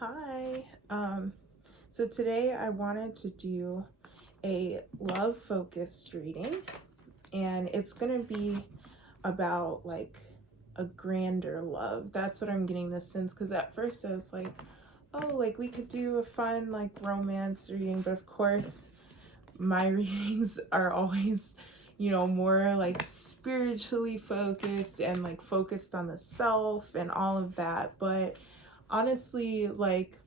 Hi. So today I wanted to do a love focused reading, and it's going to be about like a grander love. That's what I'm getting this sense, because at first I was like, oh, like we could do a fun like romance reading, but of course my readings are always, more like spiritually focused and like focused on the self and all of that. But honestly, like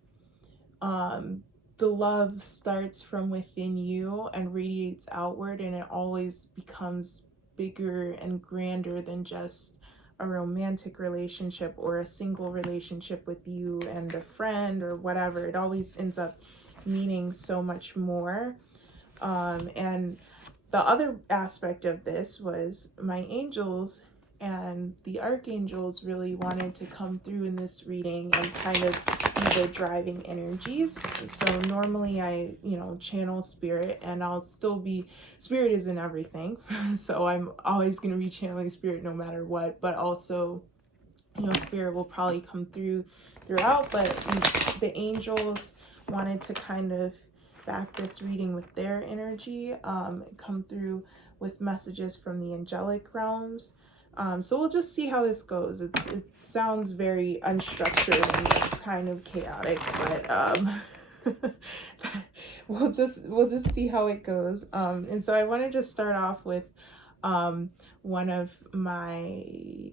um the love starts from within you and radiates outward, and it always becomes bigger and grander than just a romantic relationship or a single relationship with you and a friend or whatever. It always ends up meaning so much more. And the other aspect of this was my angels and the archangels really wanted to come through in this reading and kind of be the driving energies. So normally I, channel spirit, and I'll still be, spirit is in everything. So I'm always going to be channeling spirit no matter what, but also, spirit will probably come throughout. But the angels wanted to kind of back this reading with their energy, come through with messages from the angelic realms. So we'll just see how this goes. It sounds very unstructured and kind of chaotic, but we'll just see how it goes. And so I wanted to start off with one of my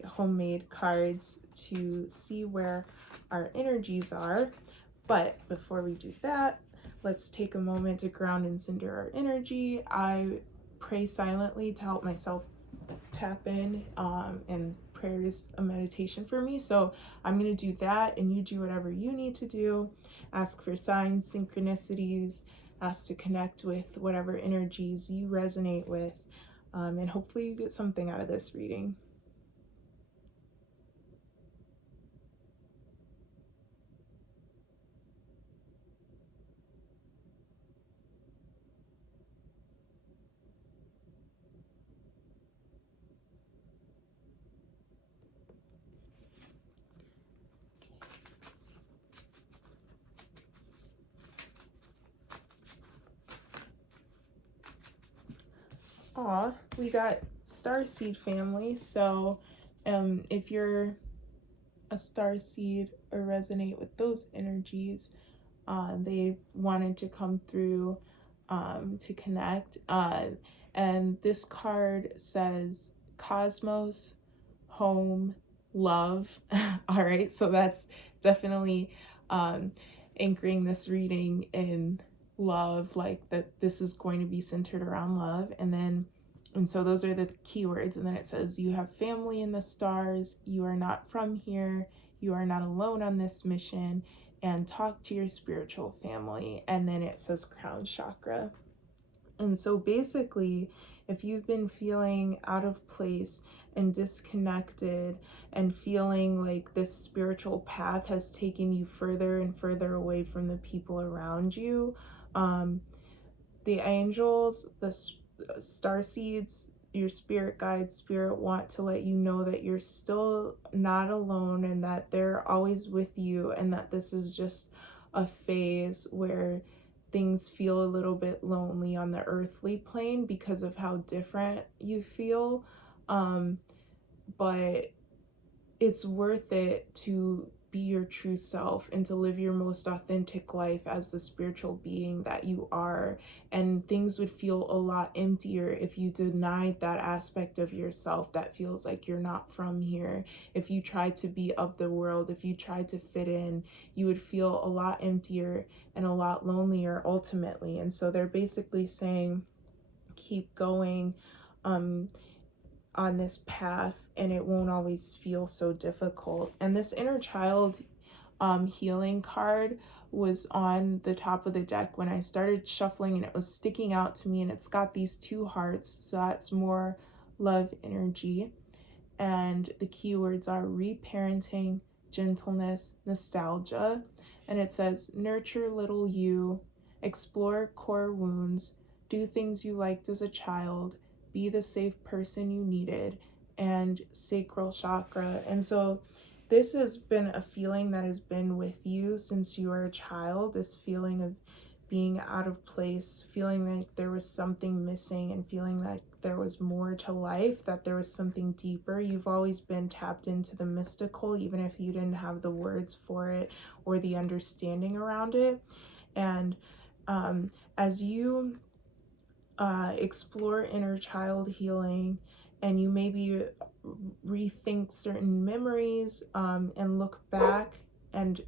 homemade cards to see where our energies are. But before we do that, let's take a moment to ground and center our energy. I pray silently to help myself tap in, and prayer is a meditation for me. So I'm going to do that, and you do whatever you need to do. Ask for signs, synchronicities, ask to connect with whatever energies you resonate with, and hopefully you get something out of this reading. Aw, we got Starseed family. So if you're a Starseed or resonate with those energies, they wanted to come through, to connect. And this card says cosmos, home, love. All right, so that's definitely anchoring this reading in love, like that this is going to be centered around love. And so those are the keywords. And then it says you have family in the stars, you are not from here, you are not alone on this mission, and talk to your spiritual family. And then it says crown chakra. And so basically, if you've been feeling out of place and disconnected and feeling like this spiritual path has taken you further and further away from the people around you, the angels, the star seeds, your spirit guides, spirit want to let you know that you're still not alone, and that they're always with you, and that this is just a phase where things feel a little bit lonely on the earthly plane because of how different you feel. But it's worth it to be your true self and to live your most authentic life as the spiritual being that you are. And things would feel a lot emptier if you denied that aspect of yourself that feels like you're not from here. If you tried to be of the world, if you tried to fit in, you would feel a lot emptier and a lot lonelier ultimately. And so they're basically saying, keep going. On this path, and it won't always feel so difficult. And this inner child healing card was on the top of the deck when I started shuffling, and it was sticking out to me, and it's got these two hearts, so that's more love energy. And the keywords are reparenting, gentleness, nostalgia. And it says nurture little you, explore core wounds, do things you liked as a child, be the safe person you needed, and sacral chakra. And so this has been a feeling that has been with you since you were a child, this feeling of being out of place, feeling like there was something missing, and feeling like there was more to life, that there was something deeper. You've always been tapped into the mystical, even if you didn't have the words for it or the understanding around it. And as you explore inner child healing, and you maybe rethink certain memories, and look back, and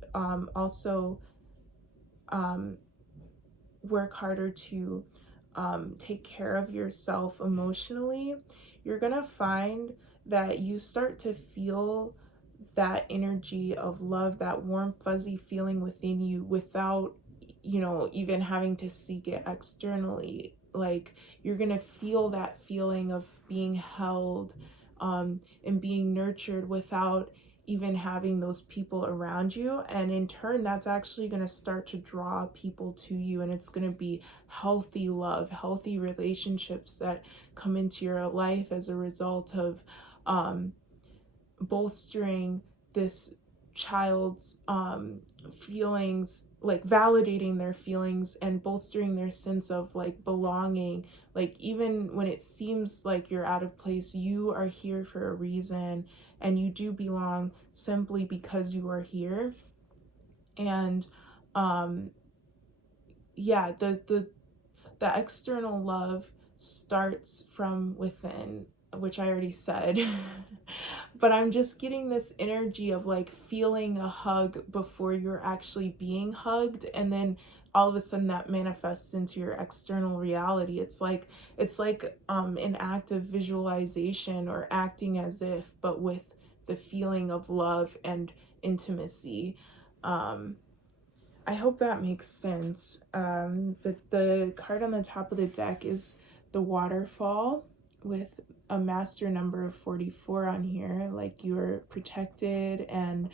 also work harder to take care of yourself emotionally, you're gonna find that you start to feel that energy of love, that warm, fuzzy feeling within you without, even having to seek it externally. Like, you're gonna feel that feeling of being held, and being nurtured without even having those people around you. And in turn, that's actually going to start to draw people to you. And it's going to be healthy love, healthy relationships that come into your life as a result of bolstering this child's feelings, like validating their feelings and bolstering their sense of like belonging. Like, even when it seems like you're out of place, you are here for a reason, and you do belong simply because you are here. And yeah, the external love starts from within, which I already said. But I'm just getting this energy of like feeling a hug before you're actually being hugged, and then all of a sudden that manifests into your external reality. It's like an act of visualization, or acting as if, but with the feeling of love and intimacy. I hope that makes sense. But the card on the top of the deck is the waterfall, with a master number of 44 on here. Like, you're protected, and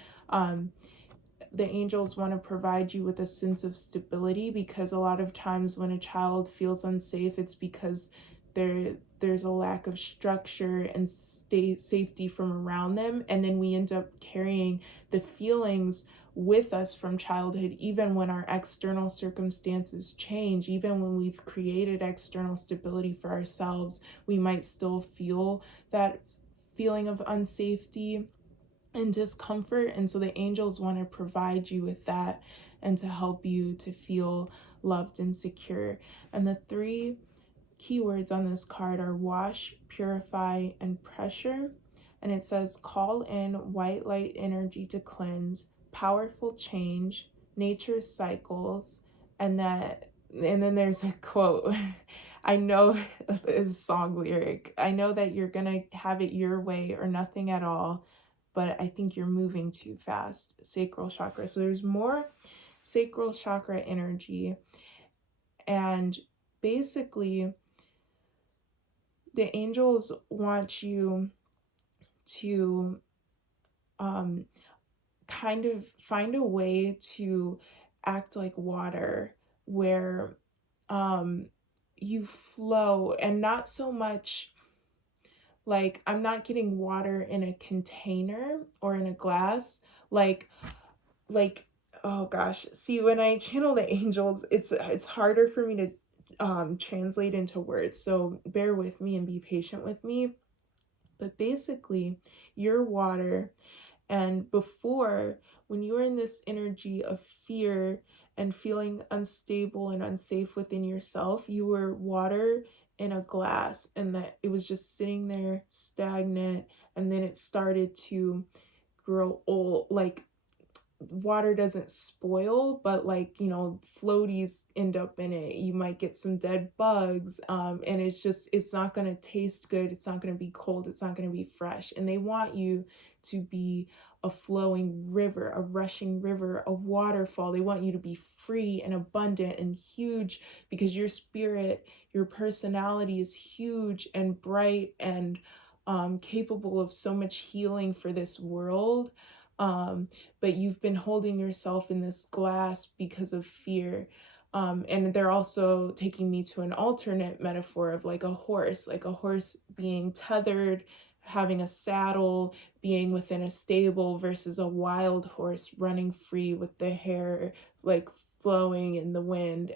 the angels want to provide you with a sense of stability, because a lot of times when a child feels unsafe, it's because there's a lack of structure and safety from around them, and then we end up carrying the feelings with us from childhood, even when our external circumstances change. Even when we've created external stability for ourselves, we might still feel that feeling of unsafety and discomfort. And so the angels want to provide you with that, and to help you to feel loved and secure. And the three keywords on this card are wash, purify, and pressure. And it says call in white light energy to cleanse, powerful change, nature's cycles, and then there's a quote. I know it's a song lyric. I know that you're gonna have it your way or nothing at all, but I think you're moving too fast. Sacral chakra. So there's more sacral chakra energy. And basically, the angels want you to kind of find a way to act like water, where you flow, and not so much like, I'm not getting water in a container or in a glass, like like oh gosh, see, when I channel the angels, it's harder for me to translate into words, so bear with me and be patient with me. But basically, your water, and before, when you were in this energy of fear and feeling unstable and unsafe within yourself, you were water in a glass, and that it was just sitting there stagnant, and then it started to grow old. Like, water doesn't spoil, but like, floaties end up in it. You might get some dead bugs, and it's not going to taste good. It's not going to be cold. It's not going to be fresh. And they want you to be a flowing river, a rushing river, a waterfall. They want you to be free and abundant and huge, because your spirit, your personality is huge and bright, and capable of so much healing for this world. But you've been holding yourself in this glass because of fear. And they're also taking me to an alternate metaphor of like a horse being tethered, having a saddle, being within a stable versus a wild horse running free with the hair like flowing in the wind.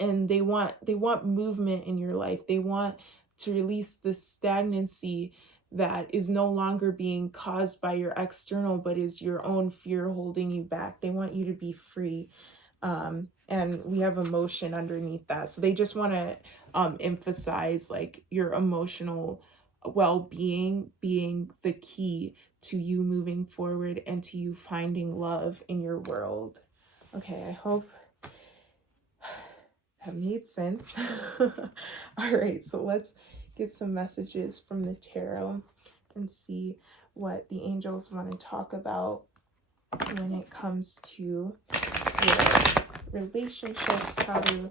And they want movement in your life. They want to release the stagnancy that is no longer being caused by your external, but is your own fear holding you back. They want you to be free. And we have emotion underneath that. So they just want to emphasize like your emotional well-being being the key to you moving forward and to you finding love in your world. Okay, I hope that made sense. All right, so let's get some messages from the tarot and see what the angels want to talk about when it comes to your relationships, how to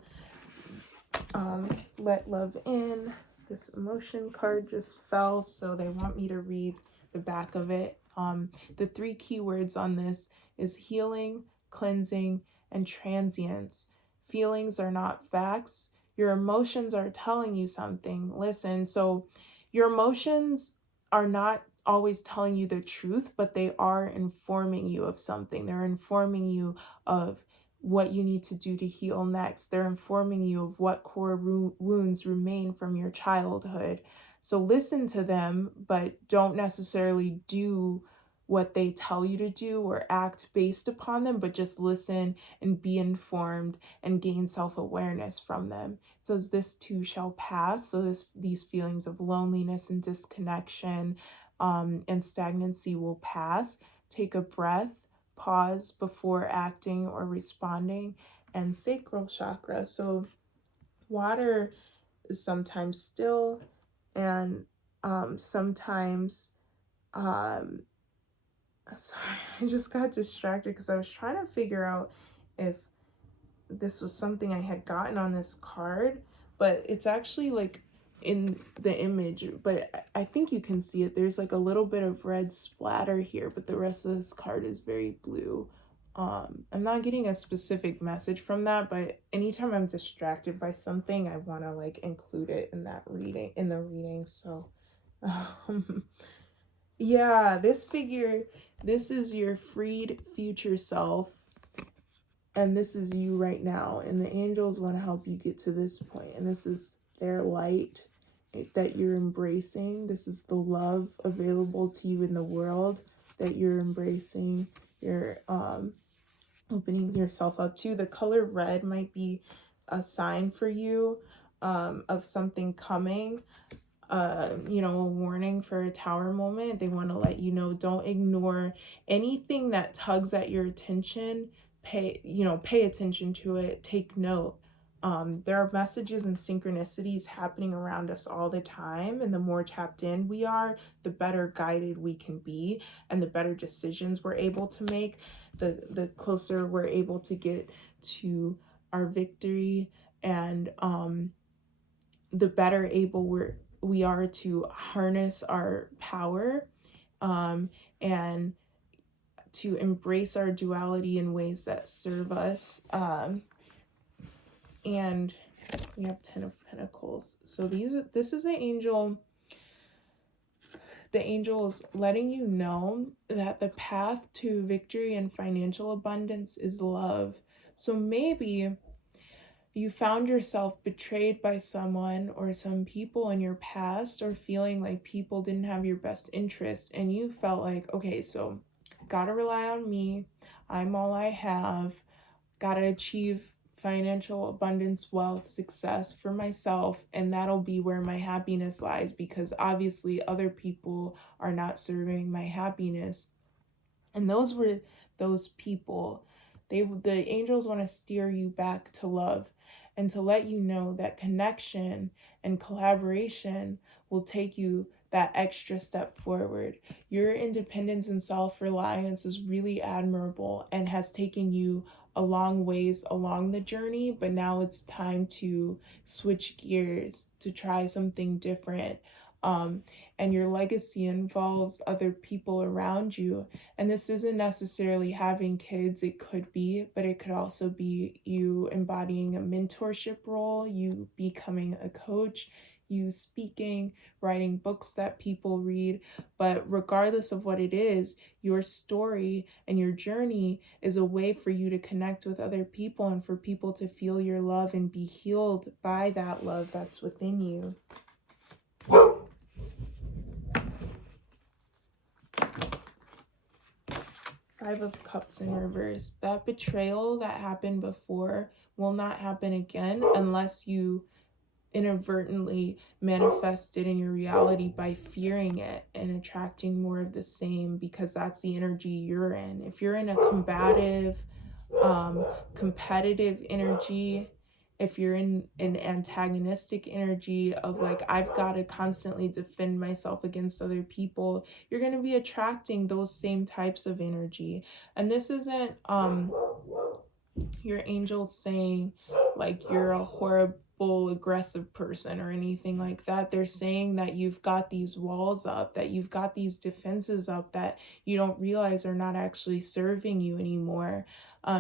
let love in. This emotion card just fell, so they want me to read the back of it. The 3 keywords on this is healing, cleansing, and transience. Feelings are not facts. Your emotions are telling you something. Listen, so your emotions are not always telling you the truth, but they are informing you of something. They're informing you of what you need to do to heal next. They're informing you of what core wounds remain from your childhood. So listen to them, but don't necessarily do what they tell you to do or act based upon them, but just listen and be informed and gain self-awareness from them. It says this too shall pass. So these feelings of loneliness and disconnection and stagnancy will pass. Take a breath, pause before acting or responding, and sacral chakra. So water is sometimes still and sometimes sorry, I just got distracted because I was trying to figure out if this was something I had gotten on this card, but it's actually like in the image, but I think you can see it. There's like a little bit of red splatter here, but the rest of this card is very blue. I'm not getting a specific message from that, but anytime I'm distracted by something, I want to like include it in that reading, in the reading. So yeah, this figure, this is your freed future self, and this is you right now, and the angels want to help you get to this point, and this is their light that you're embracing. This is the love available to you in the world that you're embracing. You're opening yourself up to. The color red might be a sign for you of something coming. A warning for a tower moment. They want to let you know, don't ignore anything that tugs at your attention. Pay attention to it. Take note. There are messages and synchronicities happening around us all the time, and the more tapped in we are, the better guided we can be, and the better decisions we're able to make, the closer we're able to get to our victory, and the better able we are to harness our power, and to embrace our duality in ways that serve us. And we have 10 of Pentacles. So this is the angel is letting you know that the path to victory and financial abundance is love. So maybe you found yourself betrayed by someone or some people in your past, or feeling like people didn't have your best interests, and you felt like, okay, so gotta rely on me. I'm all I have. Gotta achieve financial abundance, wealth, success for myself, and that'll be where my happiness lies, because obviously other people are not serving my happiness. And those were those people. The angels want to steer you back to love, and to let you know that connection and collaboration will take you that extra step forward. Your independence and self-reliance is really admirable and has taken you a long ways along the journey, but now it's time to switch gears, to try something different. And your legacy involves other people around you. And this isn't necessarily having kids, it could be, but it could also be you embodying a mentorship role, you becoming a coach, you speaking, writing books that people read. But regardless of what it is, your story and your journey is a way for you to connect with other people and for people to feel your love and be healed by that love that's within you. Five of Cups in reverse. That betrayal that happened before will not happen again unless you inadvertently manifest it in your reality by fearing it and attracting more of the same, because that's the energy you're in. If you're in a combative, competitive energy, if you're in an antagonistic energy of like, I've got to constantly defend myself against other people, you're going to be attracting those same types of energy. And this isn't your angels saying like you're a horrible aggressive person or anything like that. They're saying that you've got these walls up, that you've got these defenses up that you don't realize are not actually serving you anymore.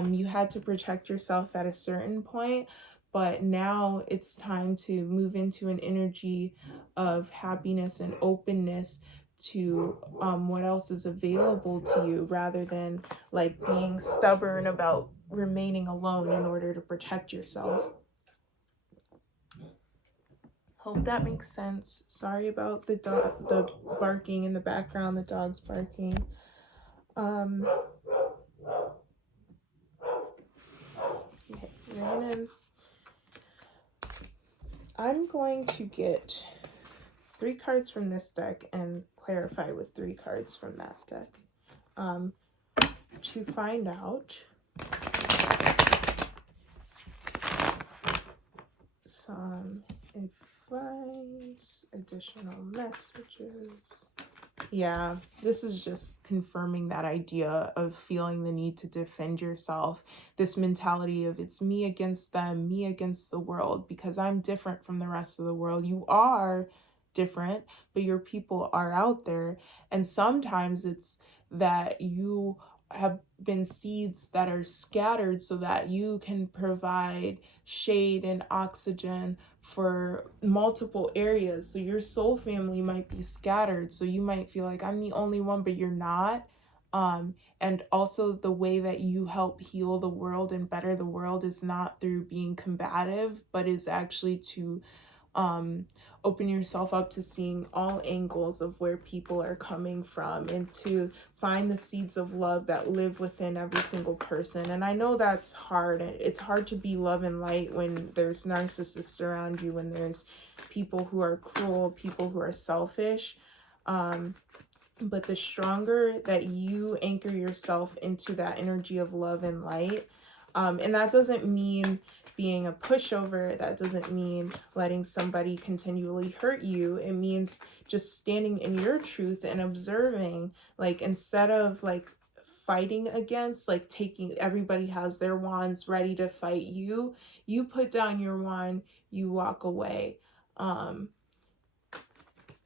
You had to protect yourself at a certain point, but now it's time to move into an energy of happiness and openness to what else is available to you, rather than like being stubborn about remaining alone in order to protect yourself. Hope that makes sense. Sorry about the barking in the background, the dog's barking. Okay, I'm going to get 3 cards from this deck and clarify with 3 cards from that deck to find out some advice, additional messages. Yeah, this is just confirming that idea of feeling the need to defend yourself. This mentality of it's me against them, me against the world, because I'm different from the rest of the world. You are different, but your people are out there. And sometimes it's that you have been seeds that are scattered so that you can provide shade and oxygen for multiple areas. So your soul family might be scattered, so you might feel like I'm the only one, but you're not. And also the way that you help heal the world and better the world is not through being combative, but is actually to open yourself up to seeing all angles of where people are coming from and to find the seeds of love that live within every single person. And I know that's hard. It's hard to be love and light when there's narcissists around you, when there's people who are cruel, people who are selfish. But the stronger that you anchor yourself into that energy of love and light, and that doesn't mean being a pushover, that doesn't mean letting somebody continually hurt you. It means just standing in your truth and observing, like instead of like fighting against, like taking, everybody has their wands ready to fight you, you put down your wand, you walk away,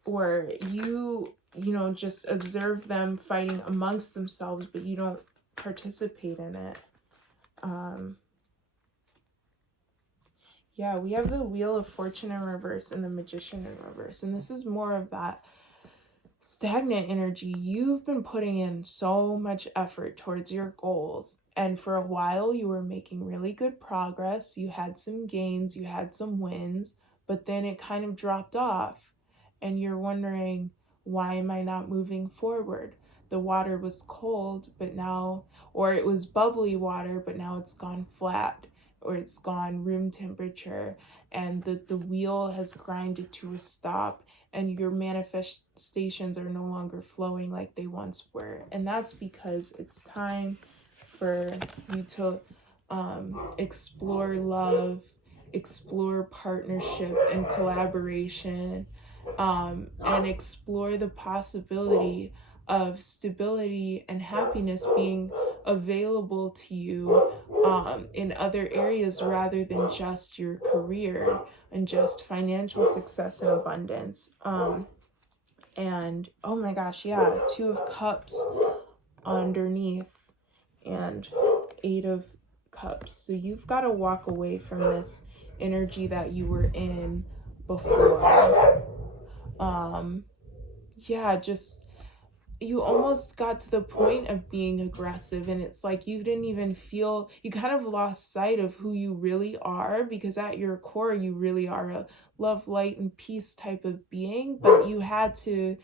or you know, just observe them fighting amongst themselves, but you don't participate in it. Yeah, we have the Wheel of Fortune in reverse and the Magician in reverse. And this is more of that stagnant energy. You've been putting in so much effort towards your goals. And for a while, you were making really good progress. You had some gains, you had some wins, but then it kind of dropped off. And you're wondering, why am I not moving forward? The water was cold, but now, or it was bubbly water, but now it's gone flat, or it's gone room temperature, and the wheel has grinded to a stop, and your manifestations are no longer flowing like they once were. And that's because it's time for you to explore love, explore partnership and collaboration, and explore the possibility of stability and happiness being available to you in other areas rather than just your career and just financial success and abundance. And oh my gosh, yeah, 2 of Cups underneath and 8 of Cups. So you've got to walk away from this energy that you were in before. Yeah, just you almost got to the point of being aggressive, and it's like you didn't even feel, you kind of lost sight of who you really are, because at your core you really are a love, light, and peace type of being, but you had to,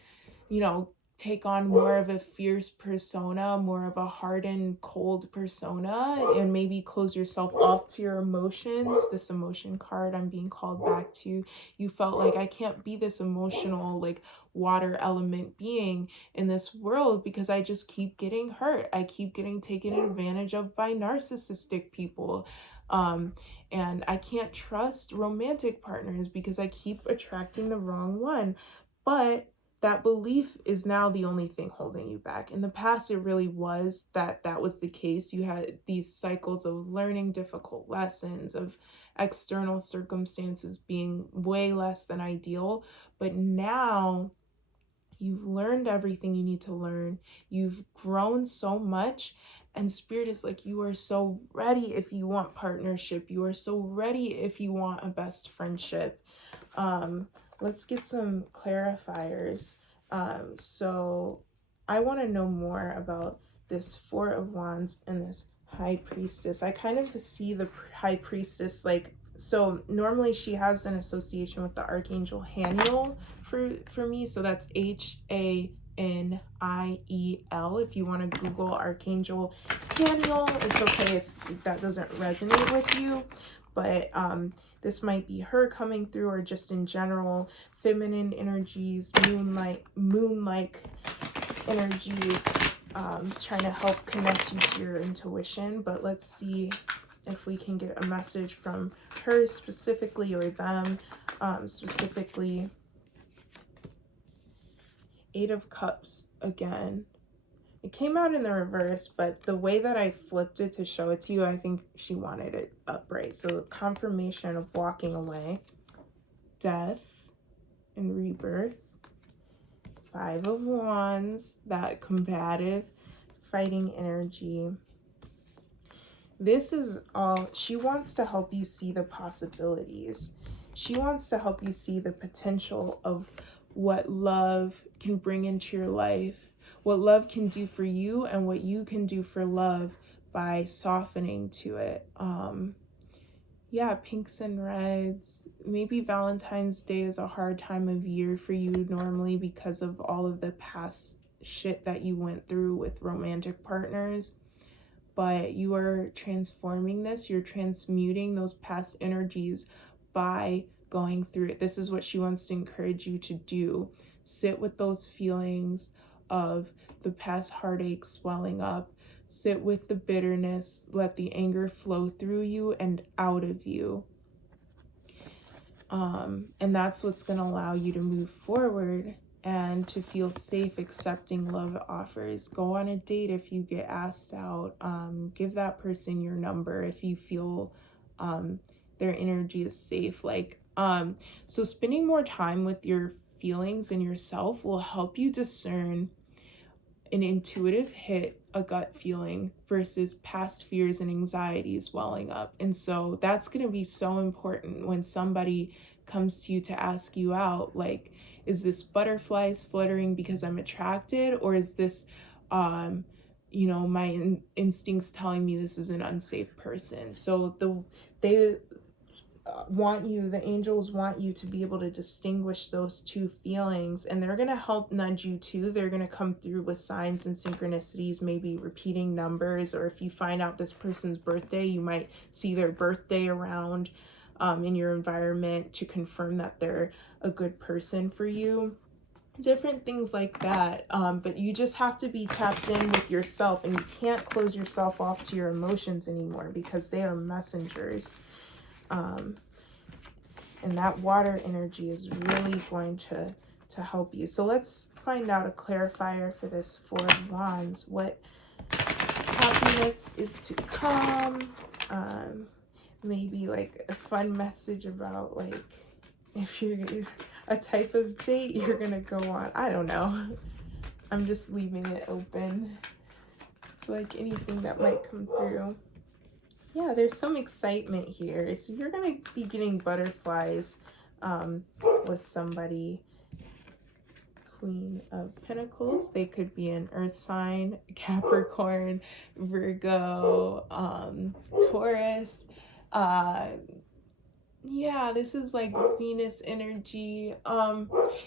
take on more of a fierce persona, more of a hardened, cold persona, and maybe close yourself off to your emotions. This emotion card I'm being called back to. You felt like, I can't be this emotional, like, water element being in this world because I just keep getting hurt. I keep getting taken advantage of by narcissistic people. And I can't trust romantic partners because I keep attracting the wrong one. But that belief is now the only thing holding you back. In the past, it really was that was the case. You had these cycles of learning difficult lessons, of external circumstances being way less than ideal. But now you've learned everything you need to learn. You've grown so much. And Spirit is like, you are so ready if you want partnership. You are so ready if you want a best friendship. Let's get some clarifiers. So I want to know more about this Four of Wands and this High Priestess. I kind of see the High Priestess like, so normally she has an association with the Archangel Haniel for me. So that's Haniel. If you want to Google Archangel Haniel, it's okay if that doesn't resonate with you. But this might be her coming through, or just in general, feminine energies, moon-like energies, trying to help connect you to your intuition. But let's see if we can get a message from her specifically, or them specifically. Eight of Cups again. It came out in the reverse, but the way that I flipped it to show it to you, I think she wanted it upright. So confirmation of walking away, death and rebirth, Five of Wands, that combative, fighting energy. This is all, she wants to help you see the possibilities. She wants to help you see the potential of what love can bring into your life, what love can do for you, and what you can do for love by softening to it. Yeah, pinks and reds. Maybe Valentine's Day is a hard time of year for you normally because of all of the past shit that you went through with romantic partners. But you are transforming this. You're transmuting those past energies by going through it. This is what she wants to encourage you to do. Sit with those feelings of the past heartache swelling up. Sit with the bitterness. Let the anger flow through you and out of you. And that's what's going to allow you to move forward and to feel safe accepting love offers. Go on a date if you get asked out. Give that person your number if you feel their energy is safe. So spending more time with your feelings and yourself will help you discern an intuitive hit, a gut feeling, versus past fears and anxieties welling up. And so that's going to be so important when somebody comes to you to ask you out. Like, is this butterflies fluttering because I'm attracted, or is this my instincts telling me this is an unsafe person? So they the angels want you to be able to distinguish those two feelings, and they're going to help nudge you too. They're going to come through with signs and synchronicities, maybe repeating numbers, or if you find out this person's birthday, you might see their birthday around in your environment to confirm that they're a good person for you. Different things like that. But you just have to be tapped in with yourself, and you can't close yourself off to your emotions anymore because they are messengers. And that water energy is really going to help you. So let's find out a clarifier for this Four of Wands. What happiness is to come. Maybe like a fun message about like if you're a type of date you're gonna go on. I don't know. I'm just leaving it open. It's like anything that might come through. Yeah, there's some excitement here. So you're going to be getting butterflies with somebody. Queen of Pentacles. They could be an earth sign, Capricorn, Virgo, Taurus. Yeah, this is like Venus energy.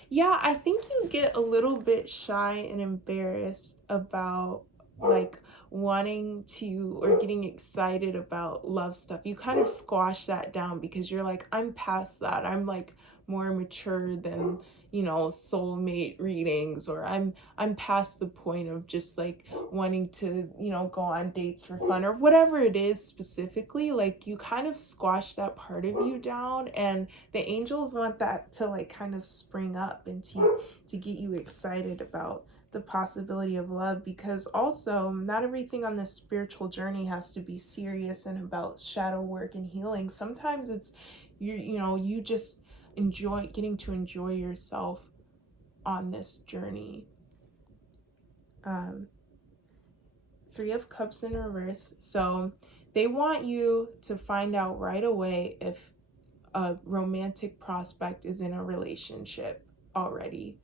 Yeah, I think you get a little bit shy and embarrassed about like wanting to or getting excited about love stuff. You kind of squash that down because you're like, I'm past that. I'm like more mature than, soulmate readings, or I'm past the point of just like wanting to, go on dates for fun or whatever it is specifically. Like you kind of squash that part of you down, and the angels want that to like kind of spring up and to get you excited about the possibility of love, because also not everything on this spiritual journey has to be serious and about shadow work and healing. Sometimes it's you just getting to enjoy yourself on this journey. Three of Cups in reverse. So they want you to find out right away if a romantic prospect is in a relationship already.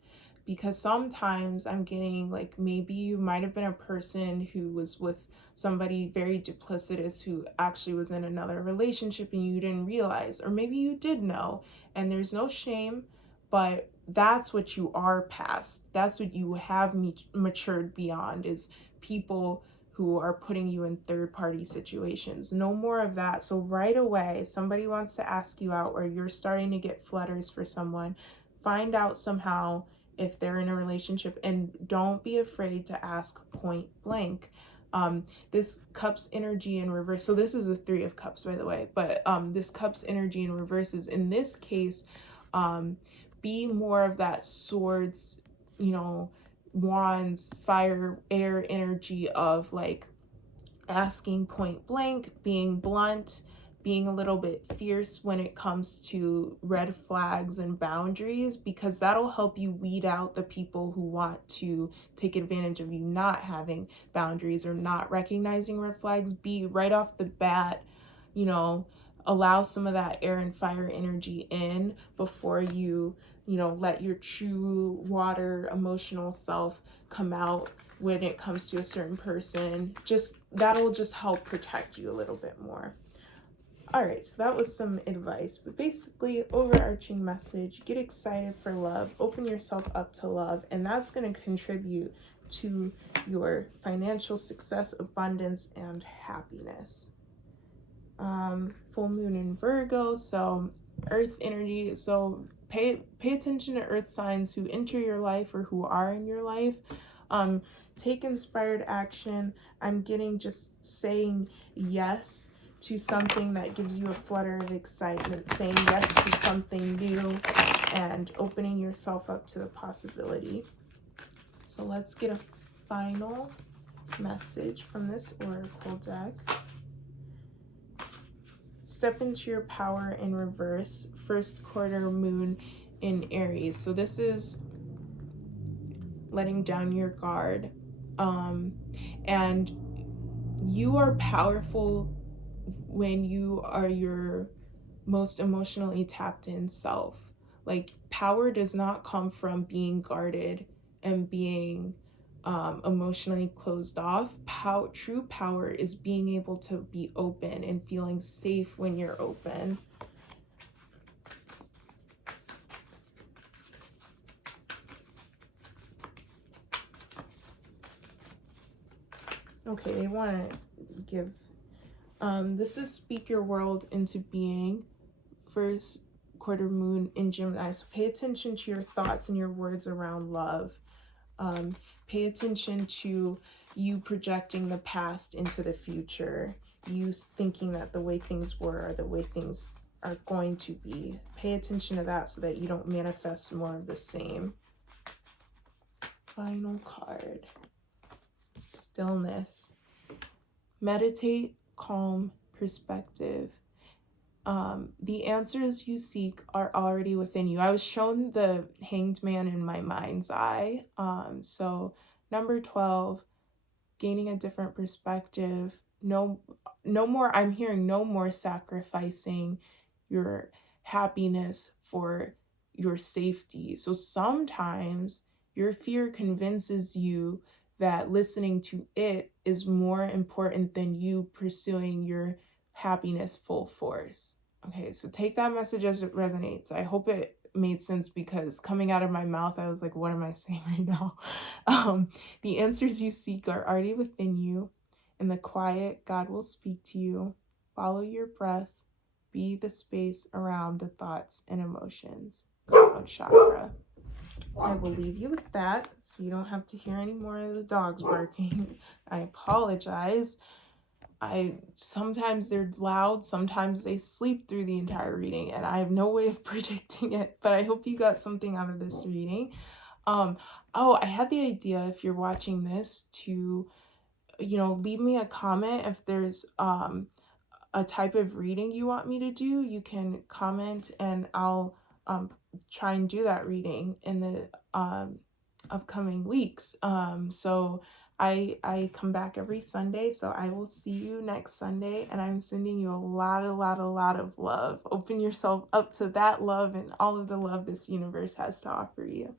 Because sometimes I'm getting like, maybe you might have been a person who was with somebody very duplicitous who actually was in another relationship and you didn't realize, or maybe you did know, and there's no shame, but that's what you are past. That's what you have matured beyond, is people who are putting you in third-party situations. No more of that. So right away, somebody wants to ask you out, or you're starting to get flutters for someone, find out somehow if they're in a relationship, and don't be afraid to ask point blank. This Cups energy in reverse, so this is a Three of Cups, by the way, but this Cups energy in reverse is, in this case, be more of that swords, wands, fire, air energy of like asking point blank, being blunt, being a little bit fierce when it comes to red flags and boundaries, because that'll help you weed out the people who want to take advantage of you not having boundaries or not recognizing red flags. Be right off the bat, allow some of that air and fire energy in before you let your true water emotional self come out when it comes to a certain person. That'll just help protect you a little bit more. All right, so that was some advice, but basically, overarching message: get excited for love, open yourself up to love, and that's going to contribute to your financial success, abundance, and happiness. Full moon in Virgo, so earth energy. So pay attention to earth signs who enter your life or who are in your life. Take inspired action. I'm getting just saying yes to something that gives you a flutter of excitement, saying yes to something new, and opening yourself up to the possibility. So let's get a final message from this oracle deck. Step into your power in reverse, first quarter moon in Aries. So this is letting down your guard. And you are powerful when you are your most emotionally tapped in self. Like, power does not come from being guarded and being emotionally closed off. True power is being able to be open and feeling safe when you're open. Okay, they want to give, this is speak your world into being, first quarter moon in Gemini. So pay attention to your thoughts and your words around love. Pay attention to you projecting the past into the future, you thinking that the way things were are the way things are going to be. Pay attention to that so that you don't manifest more of the same. Final card. Stillness. Meditate, calm, perspective. The answers you seek are already within you. I was shown the Hanged Man in my mind's eye. So number 12, gaining a different perspective. No more, I'm hearing no more sacrificing your happiness, for your safety. So sometimes your fear convinces you that listening to it is more important than you pursuing your happiness full force. Okay, so take that message as it resonates. I hope it made sense, because coming out of my mouth, I was like, what am I saying right now? The answers you seek are already within you. In the quiet, God will speak to you. Follow your breath. Be the space around the thoughts and emotions. Crown chakra. I will leave you with that so you don't have to hear any more of the dogs barking. I apologize. Sometimes they're loud, sometimes they sleep through the entire reading, and I have no way of predicting it, but I hope you got something out of this reading. I had the idea, if you're watching this, to leave me a comment. If there's a type of reading you want me to do, you can comment, and I'll try and do that reading in the upcoming weeks. So I come back every Sunday, so I will see you next Sunday, and I'm sending you a lot of love. Open yourself up to that love and all of the love this universe has to offer you.